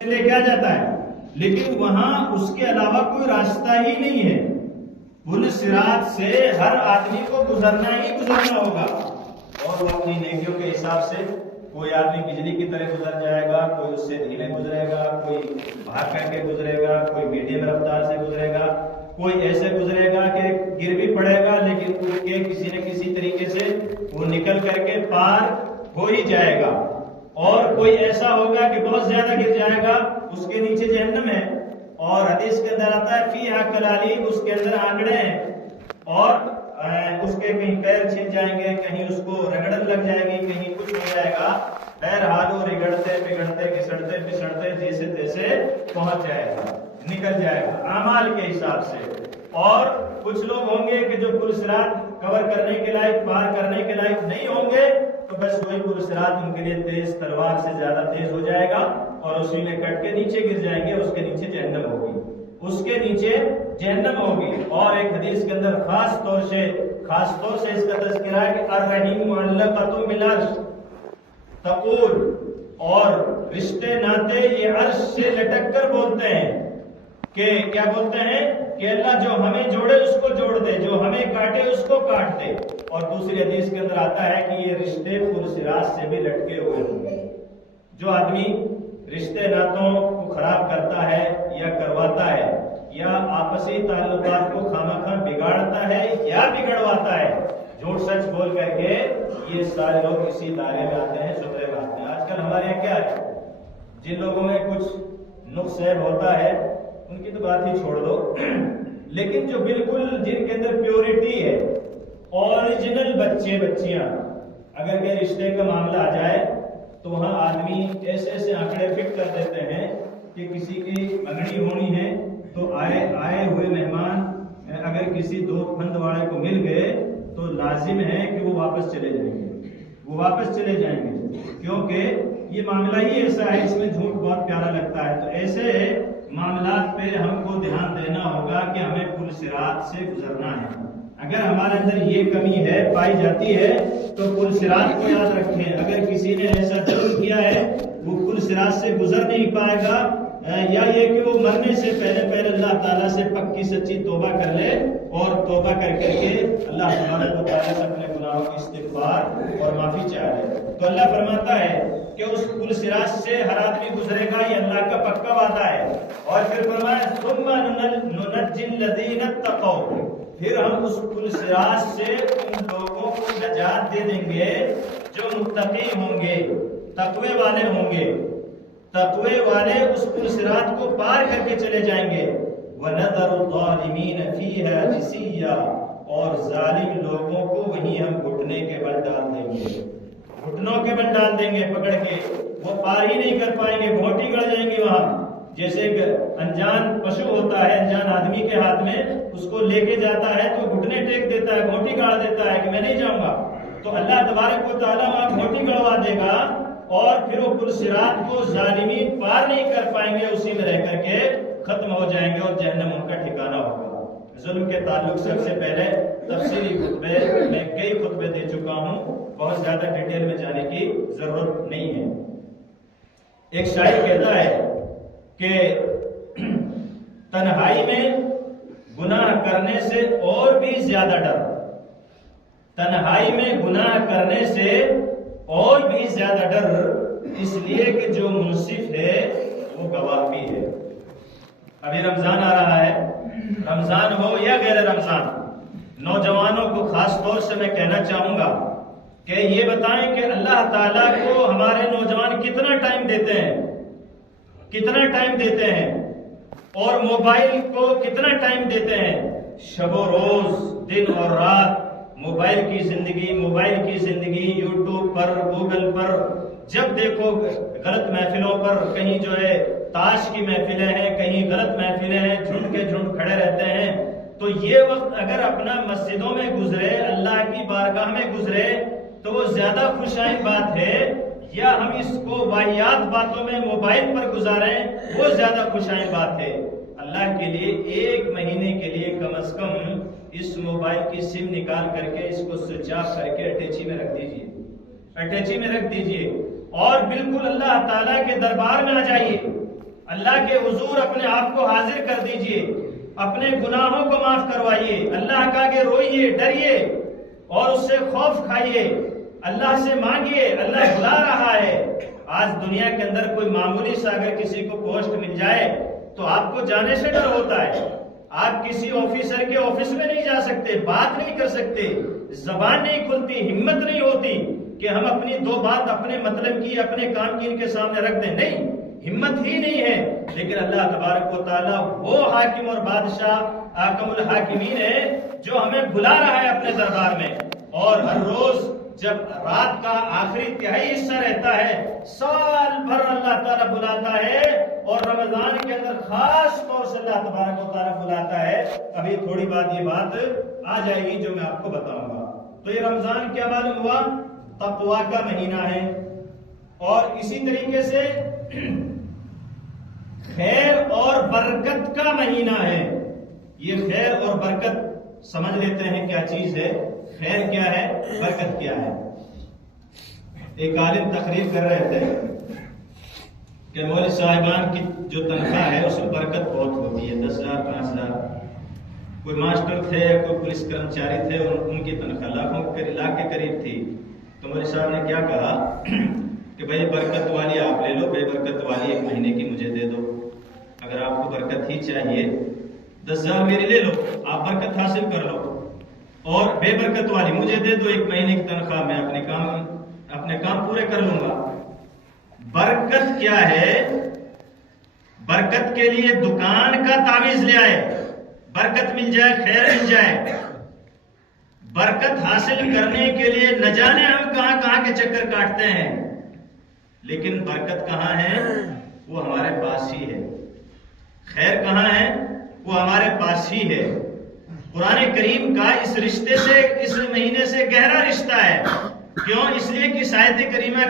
لے کے آ جاتا ہے، لیکن وہاں اس کے علاوہ کوئی راستہ ہی نہیں ہے۔ پل صراط سے ہر آدمی کو گزرنا ہی گزرنا ہوگا، اور وہ اپنی نیکیوں کے حساب سے کوئی آدمی بجلی کی طرح گزر جائے گا، کوئی اس سے دھیمے گزرے گا، کوئی بھاگ کر کے گزرے گا، کوئی میڈیم رفتار سے گزرے گا، کوئی ایسے گزرے گا کہ گر بھی پڑے گا لیکن اٹھ کے کسی نہ کسی طریقے سے وہ نکل کر کے پار ہو ہی جائے گا، اور کوئی ایسا ہوگا کہ بہت زیادہ گر جائے گا، اس کے نیچے جہنم ہے، اور حدیث کے اندر آتا ہے فیہا کلالیب، اس کے اندر آنگڑے ہیں، اور اس کے کہیں پیر چھن جائیں گے، کہیں اس کو رگڑن لگ جائے گی، کہیں کچھ ہو جائے گا، بہرحال وہ رگڑتے بگڑتے گھسڑتے پسڑتے جیسے تیسے پہنچ جائے گا، نکل جائے گا اعمال کے حساب سے۔ اور کچھ لوگ ہوں گے کہ جو پل صراط کور کرنے کے لائق، پار کرنے کے لائق نہیں ہوں گے، تو بس وہی پل صراط ان کے لیے تیز تلوار سے زیادہ تیز ہو جائے گا، اور اسی میں کٹ کے نیچے گر جائیں گے، اس کے نیچے جہنم ہوگی، اس کے نیچے جہنم ہوگی۔ اور ایک حدیث کے اندر خاص طور سے اس کا تذکرہ ہے کہ الرحیم معلقۃ بالعرش تقول، اور رشتے ناتے یہ عرش سے لٹک کر بولتے ہیں کہ کیا بولتے ہیں کہ اللہ جو ہمیں جوڑے اس کو جوڑ دے، جو ہمیں کاٹے اس کو کاٹ دے۔ اور دوسری حدیث کے اندر آتا ہے کہ یہ رشتے پل صراط سے بھی لٹکے ہوئے ہوں گے۔ جو آدمی رشتے ناتوں کو خراب کرتا ہے یا کرواتا ہے، یا آپسی تعلقات کو خامخواہ بگاڑتا ہے یا بگڑواتا ہے، جھوٹ سچ بول کر کے، یہ سارے لوگ اسی دائرے میں آتے ہیں، زمرے میں آتے ہیں۔ آج کل ہمارے یہاں کیا ہے، جن لوگوں میں کچھ نقص عیب ہوتا ہے ان کی تو بات ہی چھوڑ دو، لیکن جو بالکل جن کے اندر پیورٹی ہے، اوریجنل بچے بچیاں، اگر کہ رشتے کا معاملہ آ جائے تو وہاں آدمی ایسے ایسے آنکڑے فٹ کر دیتے ہیں کہ کسی کی منگنی ہونی ہے تو آئے ہوئے مہمان اگر کسی دو پھند والے کو مل گئے تو لازم ہے کہ وہ واپس چلے جائیں گے، کیونکہ یہ معاملہ ہی ایسا ہے، اس میں جھوٹ بہت پیارا لگتا ہے۔ تو ایسے معاملات پہ ہم کو دھیان دینا ہوگا کہ ہمیں پل صراط سے گزرنا ہے۔ اگر ہمارے اندر یہ کمی ہے، پائی جاتی ہے، تو پل صراط کو یاد رکھیں۔ اگر کسی نے ایسا جرم کیا ہے وہ پل صراط سے گزر نہیں پائے گا، یا یہ کہ وہ مرنے سے پہلے اللہ تعالیٰ سے پکی سچی توبہ کر لے، اور توبہ کر کے اللہ تبارک و تعالیٰ سے اپنے گناہوں کی استغفار اور معافی چاہ لے، تو اللہ فرماتا ہے کہ اس پل صراط سے ہر آدمی گزرے گا، یہ اللہ کا پکا وعدہ ہے۔ اور پھر فرمایا ثم ننجی الذین اتقوا، پھر ہم اس پل صراط سے ان لوگوں کو نجات دے دیں گے جو متقی ہوں گے، تقوی والے ہوں گے، تقوی والے اس پل صراط کو پار کر کے چلے جائیں گے۔ وَنَذَرُ الظَّالِمِينَ فِيهَا جِثِيًّا، اور ظالم لوگوں کو وہیں ہم گھٹنے کے بل ڈال دیں گے، گھٹنوں کے بل ڈال دیں گے پکڑ کے، وہ پار ہی نہیں کر پائیں گے، گھوٹی گڑ جائیں گے وہاں۔ جیسے ایک انجان پشو ہوتا ہے، انجان آدمی کے ہاتھ میں، اس کو لے کے جاتا ہے تو گھٹنے ٹیک دیتا ہے، گھوٹی گاڑ دیتا ہے کہ میں نہیں جاؤں گا، تو اللہ تبارک و تعالیٰ وہاں گھوٹی گڑوا دے گا، اور پھر وہ پل صراط کو ظالمین پار نہیں کر پائیں گے، اسی میں رہ کر کے ختم ہو جائیں گے، اور جہنم ان کا ٹھکانہ ہوگا۔ ظلم کے تعلق سب سے پہلے تفصیلی خطبے میں کئی خطبے دے چکا ہوں، بہت زیادہ ڈیٹیل میں جانے کی ضرورت نہیں ہے۔ ایک شاعر کہتا ہے کہ تنہائی میں گناہ کرنے سے اور بھی زیادہ ڈر، تنہائی میں گناہ کرنے سے اور بھی زیادہ ڈر، اس لیے کہ جو منصف ہے وہ گواہ بھی ہے۔ ابھی رمضان آ رہا ہے، رمضان ہو یا غیر رمضان، نوجوانوں کو خاص طور سے میں کہنا چاہوں گا کہ یہ بتائیں کہ اللہ تعالیٰ کو ہمارے نوجوان کتنا ٹائم دیتے ہیں، کتنا ٹائم دیتے ہیں، اور موبائل کو کتنا ٹائم دیتے ہیں۔ شب و روز، دن اور رات موبائل کی زندگی، یوٹیوب پر، گوگل پر، جب دیکھو غلط محفلوں پر، کہیں جو ہے تاش کی محفلیں ہیں، کہیں غلط محفلیں ہیں، جھنڈ کے جھنڈ کھڑے رہتے ہیں۔ تو یہ وقت اگر اپنا مسجدوں میں گزرے، اللہ کی بارگاہ میں گزرے، تو وہ زیادہ خوشائن بات ہے، یا ہم اس کو واہیات باتوں میں موبائل پر گزاریں، وہ زیادہ خوشائن بات ہے۔ اللہ کے لیے ایک مہینے کے لیے کم از کم اس موبائل کی سم نکال کر کے اس کو سوئچ آف کر کے اٹیچی میں رکھ دیجئے، اور بالکل اللہ تعالیٰ کے دربار میں آ جائیے، اللہ کے حضور اپنے آپ کو حاضر کر دیجئے، اپنے گناہوں کو معاف کروائیے، اللہ کا آگے روئیے، ڈریے اور اس سے خوف کھائیے، اللہ سے مانگیے، اللہ بلا رہا ہے۔ آج دنیا کے اندر کوئی معمولی سا اگر کسی کو پوسٹ مل جائے تو آپ کو جانے سے ڈر ہوتا ہے، آپ کسی آفیسر کے آفس میں نہیں جا سکتے، بات نہیں کر سکتے، زبان نہیں کھلتی، ہمت نہیں ہوتی کہ ہم اپنی دو بات اپنے مطلب کی، اپنے کام کی ان کے سامنے رکھ دیں، نہیں، ہمت ہی نہیں ہے۔ لیکن اللہ تبارک و تعالیٰ وہ حاکم اور بادشاہ حاکم الحاکمین ہے جو ہمیں بلا رہا ہے اپنے دربار میں، اور ہر روز جب رات کا آخری تہائی حصہ رہتا ہے، سال بھر اللہ تعالیٰ بلاتا ہے، اور رمضان کے اندر خاص طور سے اللہ تبارک و تعالیٰ بلاتا ہے۔ ابھی تھوڑی بات یہ بات آ جائے گی جو میں آپ کو بتاؤں گا۔ تو یہ رمضان کیا معلوم ہوا؟ تقویٰ کا مہینہ ہے، اور اسی طریقے سے خیر اور برکت کا مہینہ ہے۔ یہ خیر اور برکت سمجھ لیتے ہیں کیا چیز ہے، خیر کیا ہے، برکت کیا ہے۔ ایک عالم تقریر کر رہے تھے کہ مولوی صاحبان کی جو تنخواہ ہے اس میں برکت بہت ہوتی ہے، 10,000 5,000۔ کوئی ماسٹر تھے، کوئی پولیس کرمچاری تھے، ان کی تنخواہ لاکھ کے قریب تھی۔ تو مولوی صاحب نے کیا کہا کہ بھائی برکت والی آپ لے لو، بے برکت والی 1 مہینے کی مجھے دے دو۔ اگر آپ کو برکت ہی چاہیے 10,000 میری لے لو، آپ برکت حاصل کر لو، اور بے برکت والی مجھے دے دو 1 مہینے کی تنخواہ، میں اپنے کام پورے کر لوں گا۔ برکت کیا ہے؟ برکت کے لیے دکان کا تعویذ لے آئے، برکت مل جائے، خیر مل جائے۔ برکت حاصل کرنے کے لیے نہ جانے ہم کہاں کہاں کے چکر کاٹتے ہیں، لیکن برکت کہاں ہے؟ وہ ہمارے پاس ہی ہے۔ خیر کہاں ہے؟ وہ ہمارے پاس ہی ہے۔ قرآن کریم کا اس رشتے سے، اس مہینے سے گہرا رشتہ ہے۔ کیوں؟ اس لیے کہ آیت کریمہ